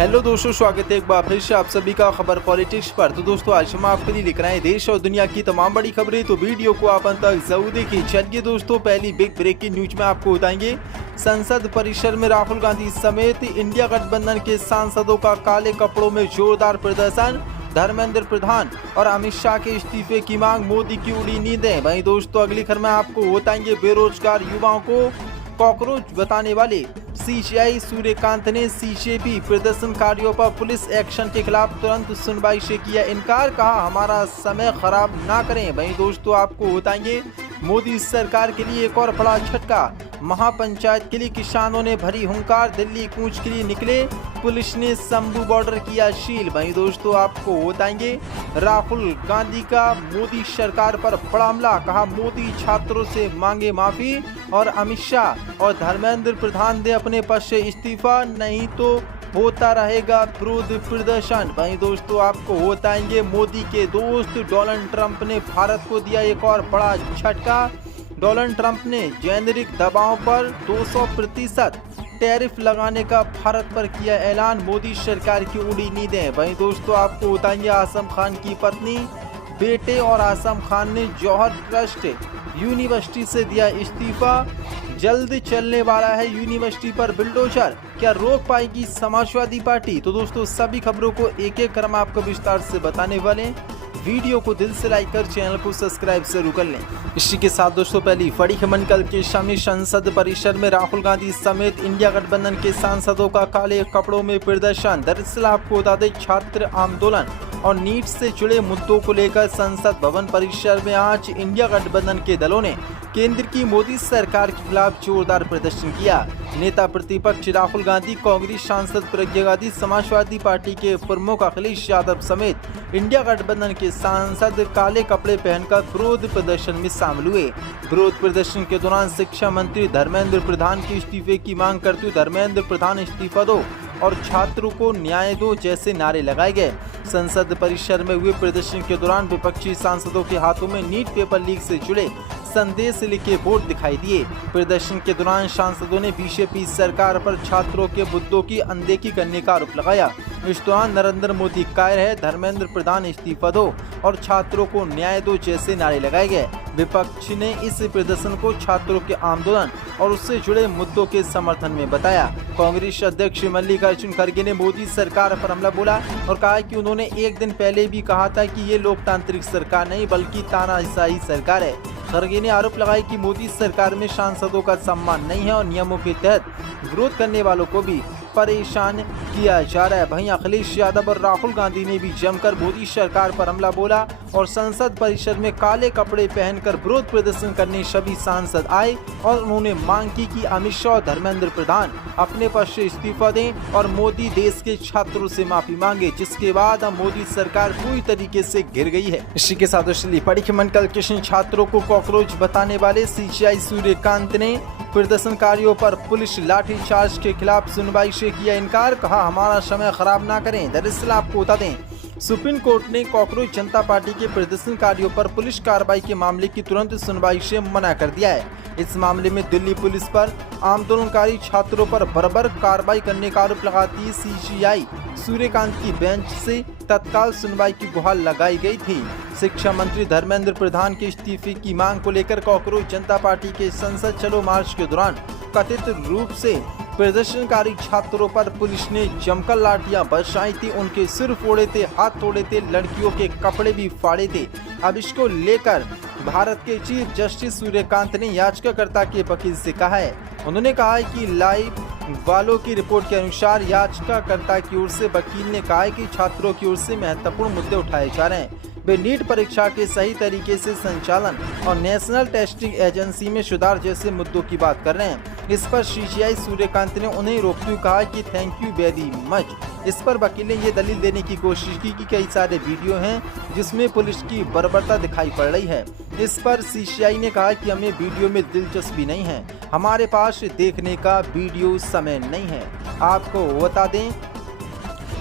Hello दोस्तों, स्वागत है एक बार फिर से आप सभी का खबर पॉलिटिक्स पर। तो दोस्तों आज हम आपके लिए लिख रहे हैं देश और दुनिया की तमाम बड़ी खबरें, तो वीडियो को आप अंत तक जरूर देखिए। चलिए दोस्तों, पहली बिग ब्रेकिंग न्यूज में आपको बताएंगे संसद परिसर में राहुल गांधी समेत इंडिया गठबंधन के सांसदों का काले कपड़ों में जोरदार प्रदर्शन, धर्मेंद्र प्रधान और अमित शाह के इस्तीफे की मांग, मोदी की उड़ी नींदें। वहीं दोस्तों अगली खबर में आपको बताएंगे बेरोजगार युवाओं को कॉकरोच बताने वाले सीसीआई सूर्यकांत ने सीजेपी प्रदर्शनकारियों पर पुलिस एक्शन के खिलाफ तुरंत सुनवाई से किया इनकार, कहा हमारा समय खराब ना करें। वहीं दोस्तों आपको बताएंगे मोदी सरकार के लिए एक और बड़ा झटका, महापंचायत के लिए किसानों ने भरी हुंकार, दिल्ली कूच के लिए निकले, पुलिस ने शंभू बॉर्डर किया सील। वहीं दोस्तों आपको बताएंगे राहुल गांधी का मोदी सरकार पर बड़ा हमला, कहा मोदी छात्रों से मांगे माफी और अमित शाह और धर्मेंद्र प्रधान दे अपने पद से इस्तीफा, नहीं तो होता रहेगा विरोध प्रदर्शन। वहीं दोस्तों आपको बताएंगे मोदी के दोस्त डोनाल्ड ट्रंप ने भारत को दिया एक और बड़ा झटका, डोनाल्ड ट्रंप ने जेनेरिक दवाओं पर 200% टैरिफ लगाने का भारत पर किया ऐलान, मोदी सरकार की उड़ी नींदें। वहीं दोस्तों आपको बताएंगे आजम खान की पत्नी बेटे और आजम खान ने जौहर ट्रस्ट यूनिवर्सिटी से दिया इस्तीफा, जल्द चलने वाला है यूनिवर्सिटी पर बुलडोजर, क्या रोक पाएगी समाजवादी पार्टी। तो दोस्तों सभी खबरों को एक एक क्रम आपको विस्तार से बताने वाले हैं, वीडियो को दिल से लाइक कर चैनल को सब्सक्राइब जरूर कर लें। इसी के साथ दोस्तों पहली बड़ी खबर कल के शामी संसद परिसर में राहुल गांधी समेत इंडिया गठबंधन के सांसदों का काले कपड़ों में प्रदर्शन। दरअसल आपको बता दें छात्र आंदोलन और नीट से जुड़े मुद्दों को लेकर संसद भवन परिसर में आज इंडिया गठबंधन के दलों ने केंद्र की मोदी सरकार के खिलाफ जोरदार प्रदर्शन किया। नेता प्रतिपक्ष राहुल गांधी, कांग्रेस सांसद प्रियंका गांधी, समाजवादी पार्टी के प्रमुख अखिलेश यादव समेत इंडिया गठबंधन के सांसद काले कपड़े पहनकर विरोध प्रदर्शन में शामिल हुए। विरोध प्रदर्शन के दौरान शिक्षा मंत्री धर्मेंद्र प्रधान के इस्तीफे की मांग करते हुए धर्मेंद्र प्रधान इस्तीफा दो और छात्रों को न्याय दो जैसे नारे लगाए गए। संसद परिसर में हुए प्रदर्शन के दौरान विपक्षी सांसदों के हाथों में नीट पेपर लीक से जुड़े संदेश लिखे बोर्ड दिखाई दिए। प्रदर्शन के दौरान सांसदों ने बीजेपी सरकार पर छात्रों के मुद्दों की अनदेखी करने का आरोप लगाया। इस दौरान नरेंद्र मोदी कायर है, धर्मेंद्र प्रधान इस्तीफा दो और छात्रों को न्याय दो जैसे नारे लगाए गए। विपक्ष ने इस प्रदर्शन को छात्रों के आंदोलन और उससे जुड़े मुद्दों के समर्थन में बताया। कांग्रेस अध्यक्ष मल्लिकार्जुन खड़गे ने मोदी सरकार पर हमला बोला और कहा कि उन्होंने एक दिन पहले भी कहा था कि ये लोकतांत्रिक सरकार नहीं बल्कि तानाशाही सरकार है। खड़गे ने आरोप लगाया कि मोदी सरकार में सांसदों का सम्मान नहीं है और नियमों के तहत विरोध करने वालों को भी परेशान किया जा रहा है। वहीं अखिलेश यादव और राहुल गांधी ने भी जमकर मोदी सरकार पर हमला बोला और संसद परिसर में काले कपड़े पहनकर विरोध प्रदर्शन करने सभी सांसद आए और उन्होंने मांग की कि अमित शाह और धर्मेंद्र प्रधान अपने पद से इस्तीफा दें और मोदी देश के छात्रों से माफी मांगे, जिसके बाद अब मोदी सरकार पूरी तरीके से गिर गई है। इसी के साथ पड़ी कल कृष्ण छात्रों को कॉकरोच बताने वाले सीसीआई सूर्यकांत ने प्रदर्शनकारियों पर पुलिस लाठीचार्ज के खिलाफ सुनवाई से किया इनकार, कहा हमारा समय खराब ना करें। दरअसल आपको बता दें सुप्रीम कोर्ट ने कॉकरोच जनता पार्टी के प्रदर्शनकारियों पर पुलिस कार्रवाई के मामले की तुरंत सुनवाई से मना कर दिया है। इस मामले में दिल्ली पुलिस पर आंदोलनकारी छात्रों पर बर्बर कार्रवाई करने का आरोप लगाती सीसीआई सूर्यकांत की बेंच से तत्काल सुनवाई की गुहार लगाई गई थी। शिक्षा मंत्री धर्मेंद्र प्रधान के इस्तीफे की मांग को लेकर कॉकरोच जनता पार्टी के संसद चलो मार्च के दौरान कथित रूप से प्रदर्शनकारी छात्रों पर पुलिस ने जमकर लाठियां बरसाई थी, उनके सिर फोड़े थे, हाथ तोड़े थे, लड़कियों के कपड़े भी फाड़े थे। अब इसको लेकर भारत के चीफ जस्टिस सूर्यकांत ने याचिकाकर्ता के वकील से कहा है, उन्होंने कहा है कि लाइव वालों की रिपोर्ट के अनुसार याचिकाकर्ता की ओर से वकील ने कहा है कि छात्रों की ओर से महत्वपूर्ण मुद्दे उठाए जा रहे हैं। वे नीट परीक्षा के सही तरीके से संचालन और नेशनल टेस्टिंग एजेंसी में सुधार जैसे मुद्दों की बात कर रहे हैं। इस पर सीसीआई सूर्यकांत ने उन्हें रोकते हुए कहा कि थैंक यू वेरी मच। इस पर वकील ने ये दलील देने की कोशिश की कि कई सारे वीडियो हैं जिसमें पुलिस की बर्बरता दिखाई पड़ रही है। इस पर सीसीआई ने कहा कि हमें वीडियो में दिलचस्पी नहीं है, हमारे पास देखने का वीडियो समय नहीं है। आपको बता दें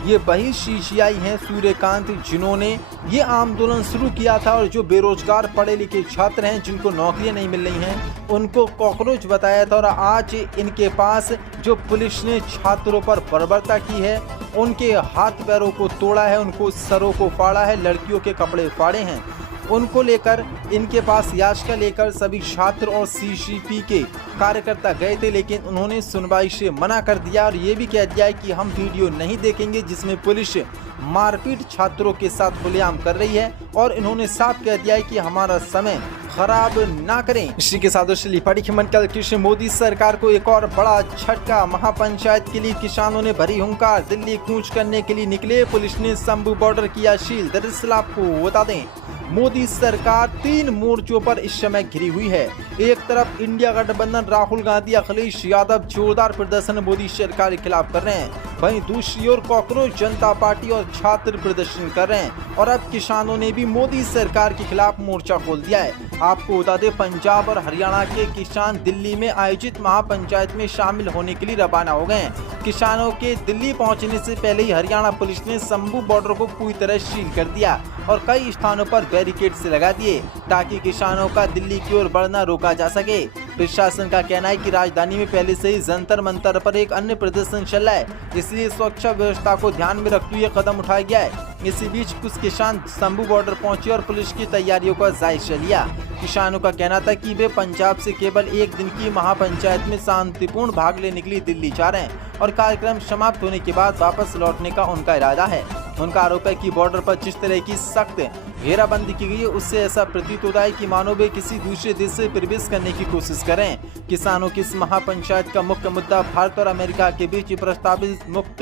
ये वही सीसीआई हैं सूर्यकांत जिन्होंने ये आंदोलन शुरू किया था और जो बेरोजगार पढ़े लिखे छात्र हैं जिनको नौकरियां नहीं मिल रही हैं उनको कॉकरोच बताया था। और आज इनके पास जो पुलिस ने छात्रों पर बर्बरता की है उनके हाथ पैरों को तोड़ा है, उनको सरों को फाड़ा है, लड़कियों के कपड़े फाड़े हैं। उनको लेकर इनके पास याचिका लेकर सभी छात्र और सीसीपी के कार्यकर्ता गए थे, लेकिन उन्होंने सुनवाई से मना कर दिया और ये भी कह दिया है कि हम वीडियो नहीं देखेंगे जिसमें पुलिस मारपीट छात्रों के साथ खुलेआम कर रही है, और इन्होंने साफ कह दिया है कि हमारा समय खराब ना करें। इसी के साथ लिपाड़ी के मंडल कृषि मोदी सरकार को एक और बड़ा झटका। महापंचायत के लिए किसानों ने भरी हुंकार, दिल्ली कूच करने के लिए निकले, पुलिस ने शंभू बॉर्डर किया सील। दरअसल आपको बता दें, मोदी सरकार 3 मोर्चों पर इस समय घिरी हुई है। एक तरफ इंडिया गठबंधन राहुल गांधी, अखिलेश यादव जोरदार प्रदर्शन मोदी सरकार के खिलाफ कर रहे हैं, वहीं दूसरी ओर कांग्रेस जनता पार्टी और छात्र प्रदर्शन कर रहे हैं, और अब किसानों ने भी मोदी सरकार के खिलाफ मोर्चा खोल दिया है। आपको बता दें, पंजाब और हरियाणा के किसान दिल्ली में आयोजित महापंचायत में शामिल होने के लिए रवाना हो गए हैं। किसानों के दिल्ली पहुंचने से पहले ही हरियाणा पुलिस ने शंभू बॉर्डर को पूरी तरह सील कर दिया और कई स्थानों पर बैरिकेड से लगा दिए, ताकि किसानों का दिल्ली की ओर बढ़ना रोका जा सके। प्रशासन का कहना है कि राजधानी में पहले से ही जंतर मंतर पर एक अन्य प्रदर्शन चल रहा है, इसलिए सुरक्षा व्यवस्था को ध्यान में रखते हुए कदम उठाया गया है। इसी बीच कुछ किसान शंभू बॉर्डर पहुंचे और पुलिस की तैयारियों का जायजा लिया। किसानों का कहना था कि वे पंजाब से केवल एक दिन की महापंचायत में शांतिपूर्ण भाग लेने के लिए दिल्ली जा रहे हैं, और कार्यक्रम समाप्त होने के बाद वापस लौटने का उनका इरादा है। उनका आरोप है कि बॉर्डर पर जिस तरह की सख्त घेराबंदी की गई है, उससे ऐसा प्रतीत होता है कि मानो वे किसी दूसरे देश से प्रवेश करने की कोशिश करें। किसानों की इस महापंचायत का मुख्य मुद्दा भारत और अमेरिका के बीच प्रस्तावित मुक्त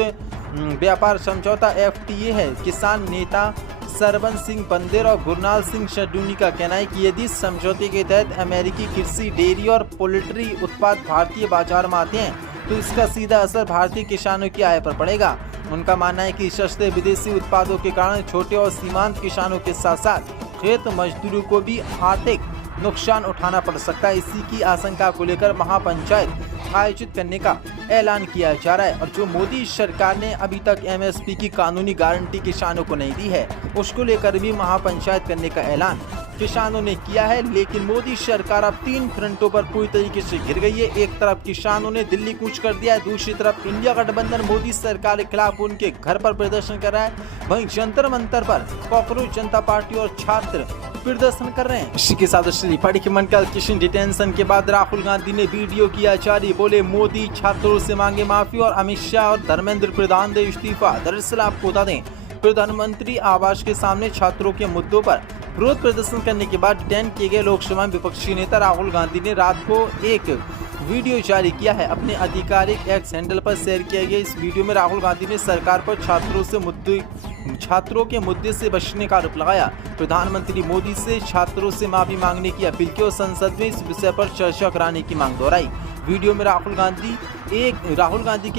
व्यापार समझौता FTA है। किसान नेता सरबन सिंह बंदेर और गुरनाल सिंह शडूनी का कहना है कि यदि समझौते के तहत अमेरिकी कृषि, डेयरी और पोल्ट्री उत्पाद भारतीय बाजार में आते हैं, तो इसका सीधा असर भारतीय किसानों की आय पर पड़ेगा। उनका मानना है कि सस्ते विदेशी उत्पादों के कारण छोटे और सीमांत किसानों के साथ साथ खेत मजदूरों को भी आर्थिक नुकसान उठाना पड़ सकता है। इसी की आशंका को लेकर महापंचायत आयोजित करने का ऐलान किया जा रहा है, और जो मोदी सरकार ने अभी तक MSP की कानूनी गारंटी किसानों को नहीं दी है, उसको लेकर भी महापंचायत करने का ऐलान किसानों ने किया है। लेकिन मोदी सरकार अब 3 फ्रंटों पर पूरी तरीके से घिर गई है। एक तरफ किसानों ने दिल्ली कूच कर दिया है, दूसरी तरफ इंडिया गठबंधन मोदी सरकार के खिलाफ उनके घर पर प्रदर्शन कर रहा है, वहीं जंतर मंतर पर कांग्रेस जनता पार्टी और छात्र प्रदर्शन कर रहे हैं। इसी के साथ लिपाड़ी के मंडल किशन डिटेंशन के बाद राहुल गांधी ने वीडियो किया जारी, बोले मोदी छात्रों से मांगे माफी और अमित शाह और धर्मेंद्र प्रधान दे इस्तीफा। दरअसल आपको बता दें, प्रधानमंत्री आवास के सामने छात्रों के मुद्दों पर विरोध प्रदर्शन करने के बाद डिटेन किए गए लोकसभा विपक्षी नेता राहुल गांधी ने रात को एक वीडियो जारी किया है। अपने आधिकारिक एक्स हैंडल पर शेयर किया गया इस वीडियो में राहुल गांधी ने सरकार पर छात्रों के मुद्दे से बचने का आरोप लगाया। प्रधानमंत्री मोदी से छात्रों से माफी मांगने की अपील की और संसद में इस विषय पर चर्चा कराने की मांग दोहराई। वीडियो में राहुल गांधी के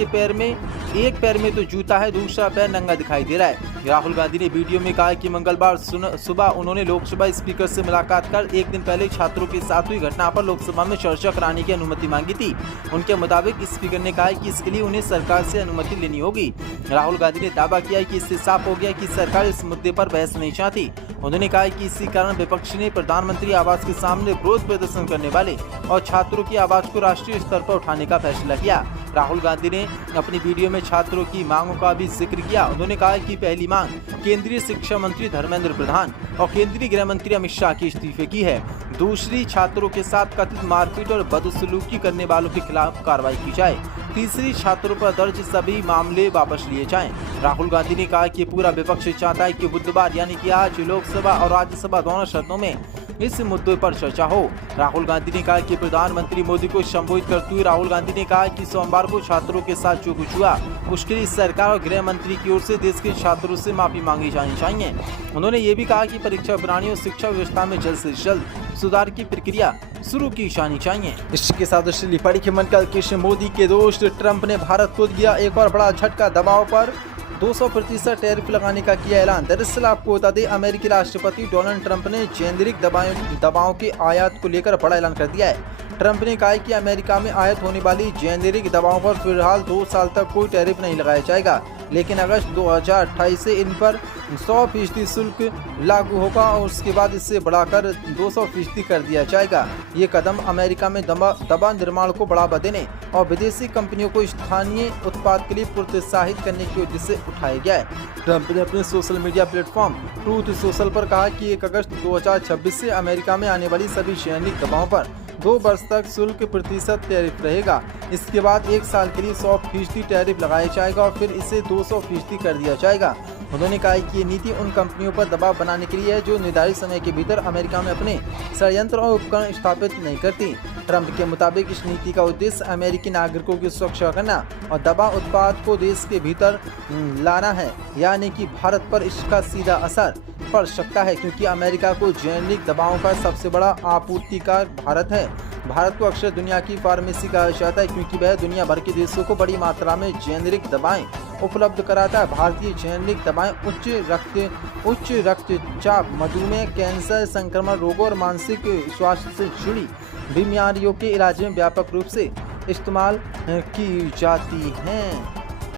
एक पैर में तो जूता है, दूसरा पैर नंगा दिखाई दे रहा है। राहुल गांधी ने वीडियो में कहा कि मंगलवार सुबह उन्होंने लोकसभा स्पीकर से मुलाकात कर एक दिन पहले छात्रों के साथ हुई घटना पर लोकसभा में चर्चा कराने की अनुमति मांगी थी। उनके मुताबिक स्पीकर ने कहा कि इसके लिए उन्हें सरकार से अनुमति लेनी होगी। राहुल गांधी ने दावा किया कि इससे साफ हो गया कि सरकार इस मुद्दे पर बहस नहीं चाहती। उन्होंने कहा कि इसी कारण विपक्ष ने प्रधानमंत्री आवास के सामने विरोध प्रदर्शन करने वाले और छात्रों की आवाज को राष्ट्रीय स्तर पर उठाने का फैसला किया। राहुल गांधी ने अपनी वीडियो में छात्रों की मांगों का भी जिक्र किया। उन्होंने कहा कि पहली मांग केंद्रीय शिक्षा मंत्री धर्मेंद्र प्रधान और केंद्रीय गृह मंत्री अमित शाह के इस्तीफे की है। दूसरी, छात्रों के साथ कथित मारपीट और बदसलूकी करने वालों के खिलाफ कार्रवाई की जाए। तीसरी, छात्रों पर दर्ज सभी मामले वापस लिए जाएं। राहुल गांधी ने कहा कि पूरा विपक्ष चाहता है कि बुधवार यानी कि आज लोकसभा और राज्यसभा दोनों सदनों में इस मुद्दे पर चर्चा हो। राहुल गांधी ने कहा कि प्रधानमंत्री मोदी को संबोधित करते हुए राहुल गांधी ने कहा कि सोमवार को छात्रों के साथ जो कुछ हुआ उसके लिए सरकार और गृह मंत्री की ओर से देश के छात्रों से माफी मांगी जानी चाहिए। उन्होंने ये भी कहा कि परीक्षा प्रणाली और शिक्षा व्यवस्था में जल्द से जल्द सुधार की प्रक्रिया शुरू की जानी चाहिए। इसके साथ लिपाड़ी के मंडल कृषि मोदी के दोस्त ट्रंप ने भारत को दिया एक और बड़ा झटका, दबाव पर 200% टैरिफ लगाने का किया ऐलान। दरअसल आपको बता दें, अमेरिकी राष्ट्रपति डोनाल्ड ट्रंप ने जेनेरिक दवाओं के आयात को लेकर बड़ा ऐलान कर दिया है। ट्रंप ने कहा कि अमेरिका में आयात होने वाली जेनेरिक दवाओं पर फिलहाल 2 साल तक कोई टैरिफ नहीं लगाया जाएगा, लेकिन अगस्त 2028 से इन पर 100% शुल्क लागू होगा और उसके बाद इसे बढ़ाकर 200% कर दिया जाएगा। ये कदम अमेरिका में दवा निर्माण को बढ़ावा देने और विदेशी कंपनियों को स्थानीय उत्पाद के लिए प्रोत्साहित करने की उद्देश्य से उठाया गया है। ट्रंप ने अपने social media platform truth social पर कहा कि 1 अगस्त 2026 से अमेरिका में आने वाली सभी जेनेरिक दवाओं पर 2 वर्ष तक शुल्क प्रतिशत टैरिफ रहेगा। इसके बाद 1 साल के लिए 100% टैरिफ लगाया जाएगा और फिर इसे 200% कर दिया जाएगा। उन्होंने कहा कि ये नीति उन कंपनियों पर दबाव बनाने के लिए है जो निर्धारित समय के भीतर अमेरिका में अपने संयंत्र और उपकरण स्थापित नहीं करती। ट्रंप के मुताबिक इस नीति का उद्देश्य अमेरिकी नागरिकों की सुरक्षा करना और दवा उत्पाद को देश के भीतर लाना है, यानी कि भारत पर इसका सीधा असर पड़ सकता है क्योंकि अमेरिका को जेनेरिक दवाओं का सबसे बड़ा आपूर्तिकार भारत है। भारत को अक्सर दुनिया की फार्मेसी कहा जाता है क्योंकि वह दुनिया भर के देशों को बड़ी मात्रा में जेनेरिक दवाएं उपलब्ध कराता है। भारतीय जेनेरिक दवाएं उच्च रक्तचाप, मधुमेह, कैंसर, संक्रमण रोगों और मानसिक स्वास्थ्य से जुड़ी बीमारियों के इलाज में व्यापक रूप से इस्तेमाल की जाती हैं।